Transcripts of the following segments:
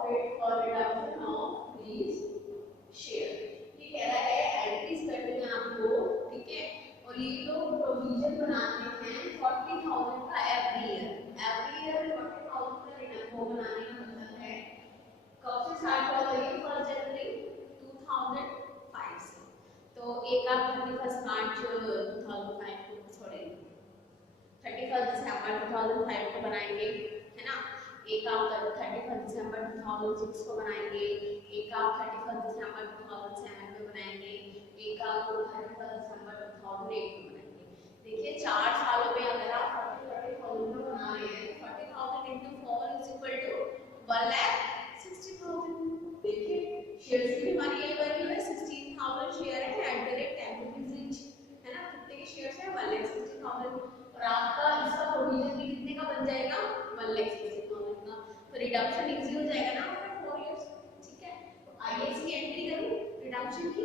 Profit for reduction of these share. ये कह रहा है एंट्रीज करनी है आपको, ठीक है। और ये लोग प्रोविजन बनाते हैं 40,000 का एवरी ईयर 40,000 का रिटर्न वो बनाने का मतलब है कब से स्टार्ट हुआ था ये 1 जनवरी 2005 से। तो एक आप 31 मार्च 2005 को छोड़े 31 दिसंबर 2005 को बनाएंगे, है ना। एक आप 31 दिसंबर 2006 को बनाएंगे, एक आप 31 दिसंबर 2007 में बनाएंगे, एक आप 31 दिसंबर 2008 में बनाएंगे। देखिए 4 सालों में अगर आप 40,000 में बना रहे हैं 40,000 into 4 is equal to 1,60,000। देखिए शेयर्स की हमारी ये वैल्यू है 16,000 शेयर है at the rate 10 rupees each, है ना। कितने के शेयर्स है 1,60,000 और आपका इसका प्रोविजन भी कितने का बन जाएगा 1,60,000 का। तो रिडक्शन इजी हो जाएगा ना आफ्टर 4 इयर्स, ठीक है। तो आइए इसकी एंट्री करूं रिडक्शन की।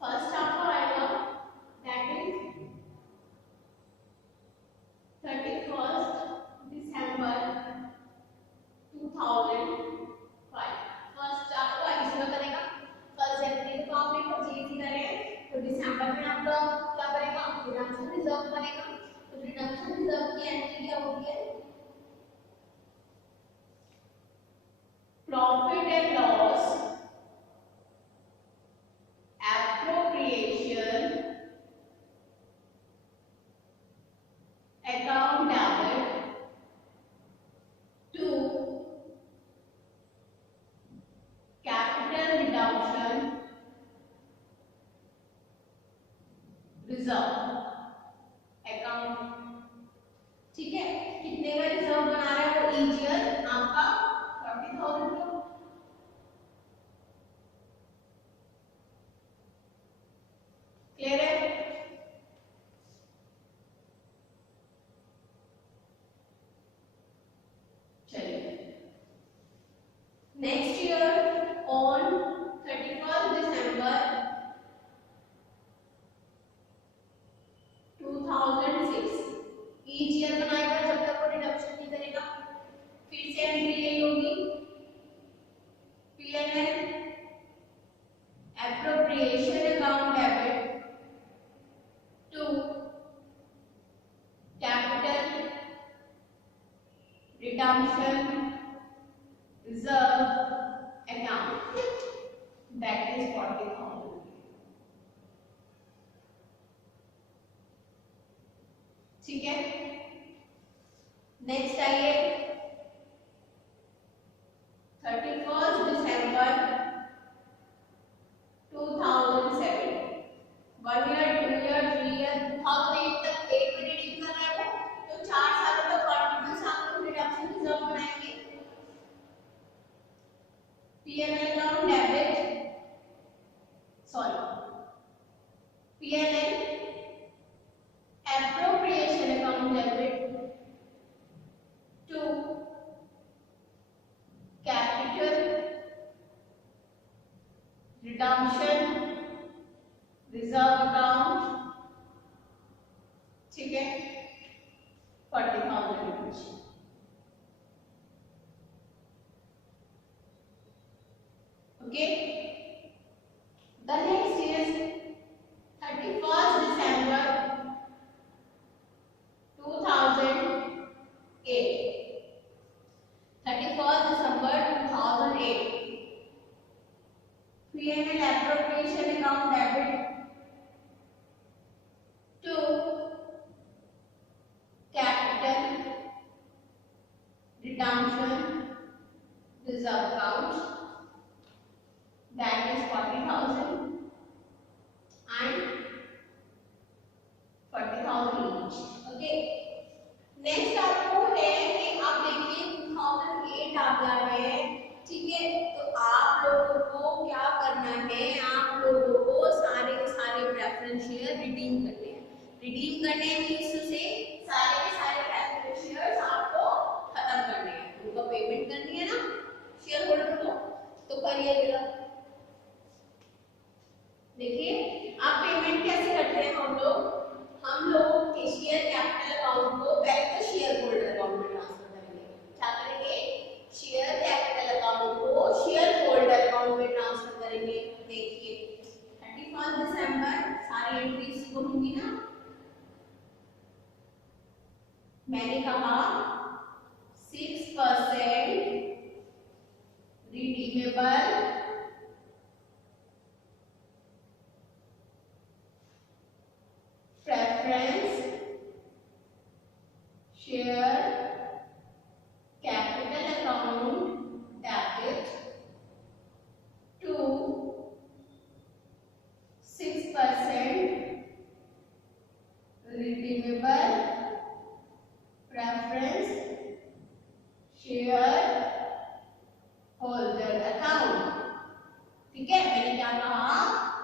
फर्स्ट आपको आएगा दैट इज 31 दिसंबर 2005। फर्स्ट आपका इसमें करेगा फर्स्ट जनवरी को आपने परचेज ही करे तो दिसंबर में आपका क्या करेगा रिडम्पशन रिजर्व बनेगा। तो रिडम्पशन रिजर्व की एंट्री क्या होती है profit and loss appropriation account debit to capital reduction reserve account, ठीक है। कितने का रिजर्व बना रहा है वो ईच ईयर आपका 40,000 का। क्लियर है। चलिए next year on 31 December 2006 each year बनाएगा जब तक वो रिडक्शन नहीं करेगा। फिर से एंट्री यही होगी P&L appropriation account debit to capital redemption reserve account that is 40,000। ठीक है। नेक्स्ट आइए 31 दिसंबर 2007 1 ईयर 2 ईयर 3 ईयर 2008 तक एक में रिडीम कर रहा है तो 4 सालों तक कंटिन्यूस आप लोग रिडक्शन रिजर्व बनाएंगे। P&L account debit sorry P&L appropriation account debit to capital redemption reserve account, ठीक है 40,000 rupees. Okay the next is 31 December 2008 31 December 2008 P&L appropriation account debit to capital redemption reserve account that is 40,000 and 40,000 each। Okay next आपको है कि आप देखिए 2008 आ गया है, ठीक है। तो आप लोगों को क्या करना है आप लोगों को सारे के सारे प्रेफरेंस शेयर रिडीम करने हैं। रिडीम करने मींस से सारे के सारे प्रेफरेंस शेयर्स आपको खत्म करने हैं, उनको पेमेंट करनी है ना शेयर कहा 6% redeemable preference share capital account debit to 6% redeemable preference share holder account। ठीक है, मैंने क्या कहा,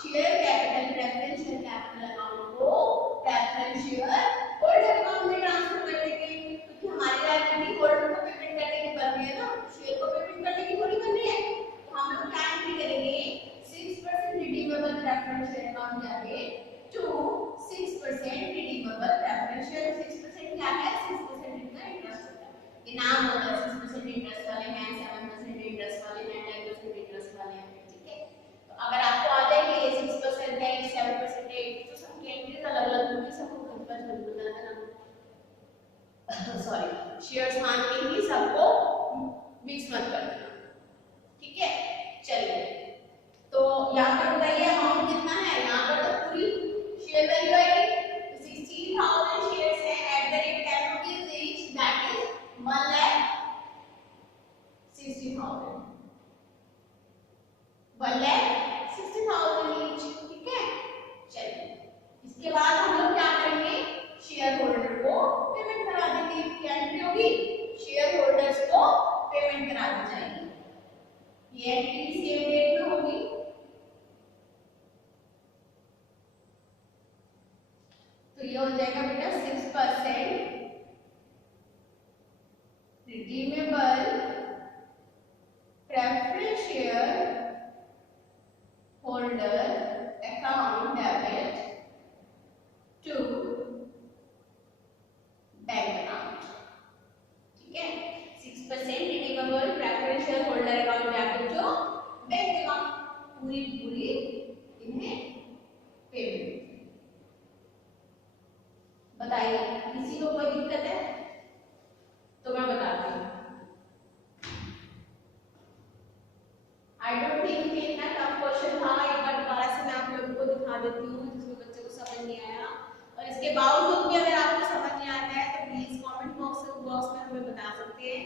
share capital preference share capital account को प्रेफरेंस शेयर होल्डर अकाउंट में ट्रांसफर कर देंगे, क्योंकि हमारी लायबिलिटी होल्डर को पेमेंट करने की बन रही है ना, शेयर को पेमेंट करने की थोड़ी करनी है। तो हम लोग क्या एंट्री करेंगे, 6% रिडीमेबल प्रेफरेंस शेयर अकाउंट जाके टू 6% रिडीमेबल प्रेफरेंस शेयर। 6% क्या है, 6% इनका इंटरेस्ट होता है, ये नाम होता है। 6% इंटरेस्ट वाले हैं, 7% इंटरेस्ट वाले हैं, 10% इंटरेस्ट वाले हैं। ठीक है, तो अगर आपको आ जाए कि ये 6% है, 7% है, तो सबकी एंट्रीज अलग-अलग होंगी, सबको कंपेयर जरूर करना है। सॉरी, शेयर्स मान के ही सबको मिक्स मत कर देना। ठीक है, चलिए, तो यहाँ पर बताइए अमाउंट कितना है। यहाँ पर तो पूरी शेयर वैल्यू आएगी, 16,000 शेयर्स है at the rate 10 rupees each, that is 1,60,000 each. ठीक है, चलिए, इसके बाद हम लोग क्या करेंगे, शेयर होल्डर को पेमेंट करा देंगे। क्या एंट्री होगी, शेयर होल्डर्स को पेमेंट करा दी जाएगी। ये एंट्री सेम डेट में होगी। तो ये हो जाएगा बेटा 6% redeemable preference share holder account debit to bank account. ठीक है, 6% redeemable preference share holder account debit to bank account, पूरी पूरी इन्हें पेमेंट। बताइए, किसी को कोई दिक्कत है तो मैं बताती हूँ। आई डोंट थिंक कि इतना टफ क्वेश्चन था, एक बार दोबारा से मैं आप लोगों को दिखा देती हूँ जिसमें बच्चे को समझ नहीं आया। और इसके बावजूद भी अगर आपको समझ नहीं आता है तो प्लीज कमेंट बॉक्स में हमें बता सकते हैं।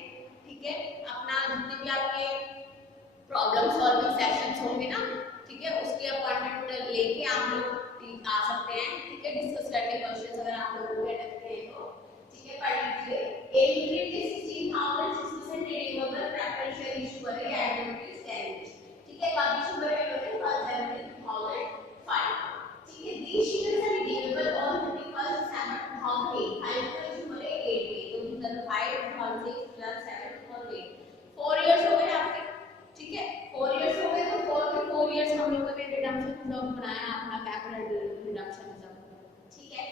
ठीक है, अपना जितने भी आपके प्रॉब्लम सॉल्विंग सेशंस होंगे ना, ठीक है, उसकी अपॉइंटमेंट लेके आप लोग आ सकते हैं। ठीक है, डिस्कस करके क्वेश्चंस अगर आप लोगों को अटकते हैं तो। ठीक है, पढ़ लीजिए। A limited 16,000 6% redeemable preference share issue करे एट रुपीस 10। ठीक है, कब इशू करे, 1 जनवरी 2005। ठीक है, these shares are redeemable on 31st December 2008। File को इशू करे 8 में, तो 2005 2006 2007 2008 4 इयर्स हो गए आपके। ठीक है, 4 इयर्स हो गए, तो 4 इयर्स हम लोगों ने रिडम्पशन रिजर्व बनाया, अपना कैपिटल रिडम्पशन रिजर्व। ठीक है,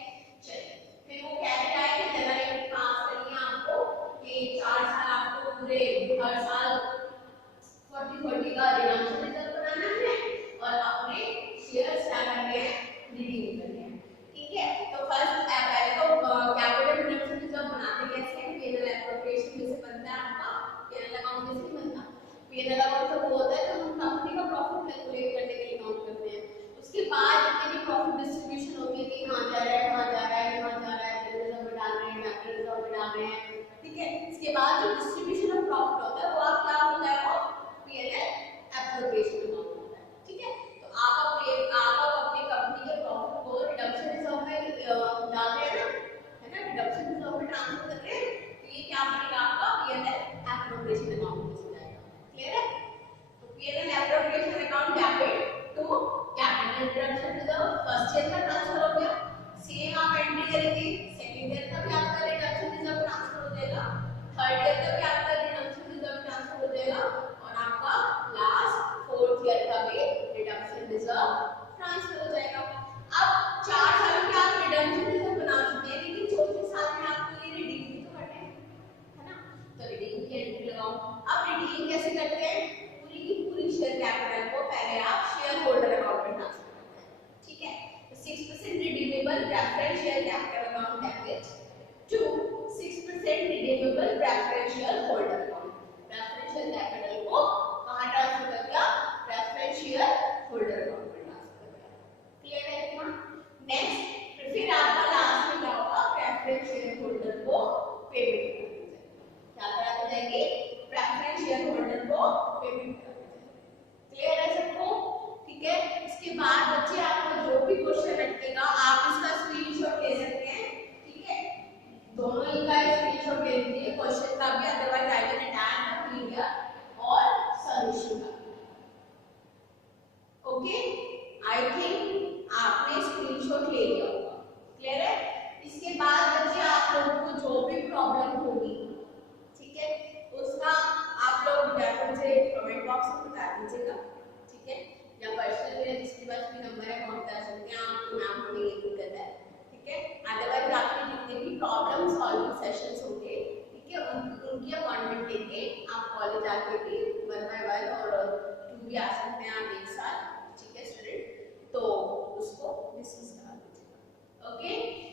चलिए, फिर वो क्या क्या है कि जनवरी पास करनी है आपको कि 4 साल आपको पूरे हर साल 40 का रिडम्पशन रिजर्व बनाना है और अपने शेयर्स क्या करने हैं, रिडीम करने हैं। ठीक है, तो फर्स्ट पहले तो कैपिटल रिडम्पशन रिजर्व बनाते कैसे हैं, पीएनएल एप्रोप्रिएशन में से बनता है आपका, पीएनएल अकाउंट में से बनता है। पीएनएल अकाउंट तो वो होता है जब हम कंपनी का प्रॉफिट कैलकुलेट करने के लिए काउंट करते हैं। उसके बाद जितनी भी प्रॉफिट डिस्ट्रीब्यूशन होती है कि यहाँ जा रहा है, वहाँ जा रहा है, यहाँ जा रहा है, जनरल रिजर्व में डाल रहे हैं, कैपिटल रिजर्व में डाल रहे हैं। ठीक है, इसके बाद जो डिस्ट्रीब्यूशन ऑफ प्रॉफिट होता है वो आप क्या होता है, वो पीएनएल एप्रोप्रिएशन अकाउंट होता है। ठीक है, तो आप अपनी कंपनी के प्रॉफिट को रिडम्पशन रिजर्व में डाल रहे हैं ना, है ना, रिडम्पशन रिजर्व में ट्रांसफर कर रहे हैं, तो ये क्या बनेगा आपका पीएनएल एप्रोप्रिएशन अकाउंट में हो जाएगा। क्लियर है, तो PNL appropriation account debit to capital redemption reserve first year का ट्रांसफर हो गया। सेम आप एंट्री करेंगे, सेकंड ईयर का भी आपका रिडम्पशन रिजर्व ट्रांसफर हो जाएगा, थर्ड ईयर का भी आपका रिडम्पशन रिजर्व ट्रांसफर हो जाएगा और आपका लास्ट फोर्थ ईयर का भी रिडम्पशन रिजर्व ट्रांसफर हो जाएगा। अब 4 साल के आप रिडम्पशन रिजर्व बना चुके हैं, लेकिन चौथे साल में आपको ये रिडीम भी तो करना है ना, तो रिडीम की एंट्री लगाओ। अब रिडीम कैसे करते हैं, पूरी की पूरी शेयर कैपिटल को पहले आप शेयर होल्डर अकाउंट में ट्रांसफर करते हैं। ठीक है, तो 6% redeemable preference share capital account debit to 6% को पेमेंट कर दीजिएगा। क्लियर है सबको? ठीक है। इसके बाद बच्चे आपको जो भी क्वेश्चन लटकेगा आप इसका स्क्रीनशॉट ले सकते हैं। ठीक है, दोनों ही का स्क्रीनशॉट ले लीजिए, क्वेश्चन का भी, otherwise I will attach the PDF और सॉल्यूशन का। ओके, आई थिंक आपने स्क्रीनशॉट ले लिया होगा। क्लियर है? इसके बाद बच्चे आप लोगों को जो भी प्रॉब्लम होगी, ठीक है, उसका आप लोग या तो मुझे कमेंट बॉक्स में बता दीजिएगा। ठीक है, या पर्सनल मेरा जिसके पास भी नंबर है वहाँ बता सकते हैं आप, मैम हमें ये दिक्कत है। ठीक है, अदरवाइज आपके जितने भी प्रॉब्लम सॉल्विंग सेशंस होंगे, ठीक है, उनकी अपॉइंटमेंट लेके आप कॉलेज आके भी 1 by 1 और 2 भी आ सकते हैं आप एक साथ। ठीक है स्टूडेंट, तो उसको डिस्कस करा दीजिएगा। ओके।